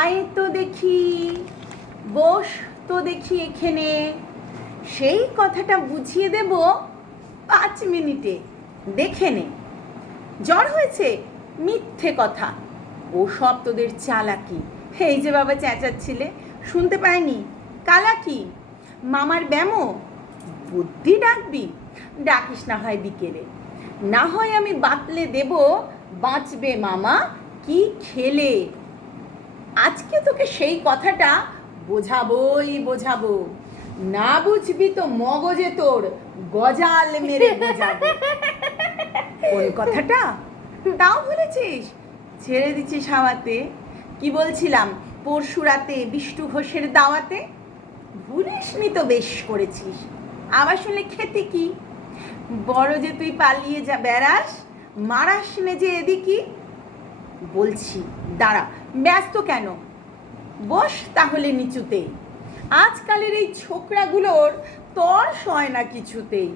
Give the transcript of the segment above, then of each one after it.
আয় তো দেখি, বস তো দেখি এখানে। সেই কথাটা বুঝিয়ে দেব পাঁচ মিনিটে। দেখে নে। জ্বর হয়েছে? মিথ্যে কথা। ও সব তোদের চালাকি। এই যে বাবা চেঁচাচ্ছিলে, শুনতে পাইনি? কালাকি? মামার ব্যামো? বুদ্ধি ডাকবি? ডাকিস না হয় বিকেলে। না হয় আমি বাতলে দেব, বাঁচবে মামা, কি খেলে? আজকে তোকে সেই কথাটা বোঝাবোই বোঝাবো। না বুঝবি তো মগজে তোর গজাল মেরে বোঝাবো। কোন কথাটা তাও বলেছিস ছেড়ে দিচ্ছিস হাওয়াতে? কি বলছিলাম, পরশু রাতে বিষ্ণু ঘোষের দাওয়াতে? ভুলিসনি তো বেশ করেছিস। আবার শুনলে খেতে কি? বড় যে তুই পালিয়ে যা বেড়াস, মারাস নে যে এদিকে। বলছি, দাঁড়া, ব্যস্ত কেন? বস তাহলে নিচুতে আজকালের এই ছোকরাগুলোর তর সয় না কিছুতেই।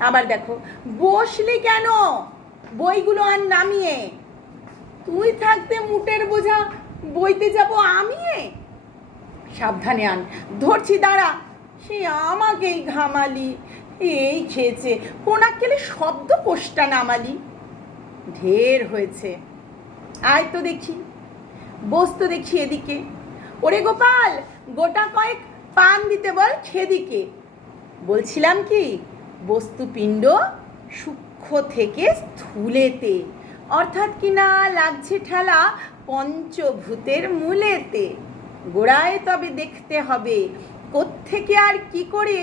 আবার দেখো, বসলি কেন? বইগুলো আর নামিয়ে। তুই থাকতে মুটের বোঝা, বইতে যাব আমিয়ে? সাবধানে আন। ধরছি, দাঁড়া, সে আমাকেই ঘামালি। এই খেয়েছে কোনাকেলে শব্দ কোষ্টা নামালি। ঢের হয়েছে। আয় তো দেখি, বস তো দেখি এদিকে। ওরে গোপাল, গোটা কয়েক পান দিতে বল খেদিকে বলছিলাম কি, বস্তুপিণ্ড সূক্ষ্ম থেকে স্থূলেতে, অর্থাৎ কি না লাগছে ঠেলা পঞ্চভূতের মূলেতে। গোড়ায় তবে দেখতে হবে, কোত্থেকে আর কি করে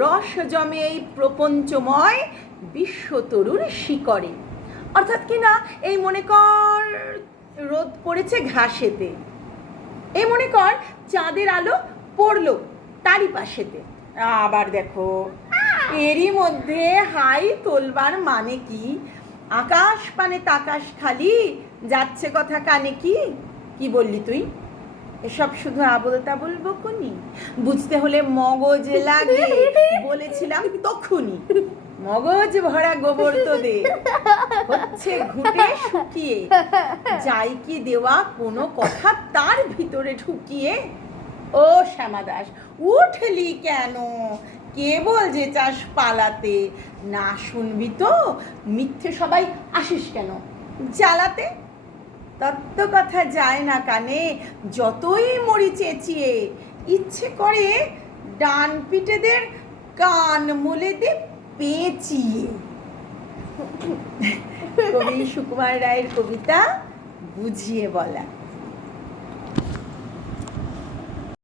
রস জমে এই প্রপঞ্চময় বিশ্বতরুর শিকরে অর্থাৎ কি না এই মনে কর রোদ পড়েছে ঘাসেতে। এ মনে কর চাঁদের আলো পড়ল তারই পাশেতে। আবার দেখো, এরই মধ্যে হাই তোলবার মানে কি? আকাশ পানে তাকাশ খালি, যাচ্ছে কথা কানে কি? কি বললি তুই? এসব শুধু আবল তাবল বকুনি। বুঝতে হলে মগজ লাগে, বলেছিলাম তখনই মগজ ভরা গোবর তো দে হচ্ছে ঘুটে শুকিয়ে। যাই কি দেওয়া কোনো কথা তার ভিতরে ঢুকিয়ে। ও শ্যামা দাস উঠলি কেন? কেবল যে চাস পালাতে। না শুনবি তো, মিথ্যে সবাই আসিস কেন? জ্বালাতে তত্ত্ব কথা যায় না কানে। যতই মরি চেঁচিয়ে, ইচ্ছে করে ডান পিঠেদের কান মুলে দে পেঁচিয়ে। কবি সুকুমার রায়ের কবিতা বুঝিয়ে বলা।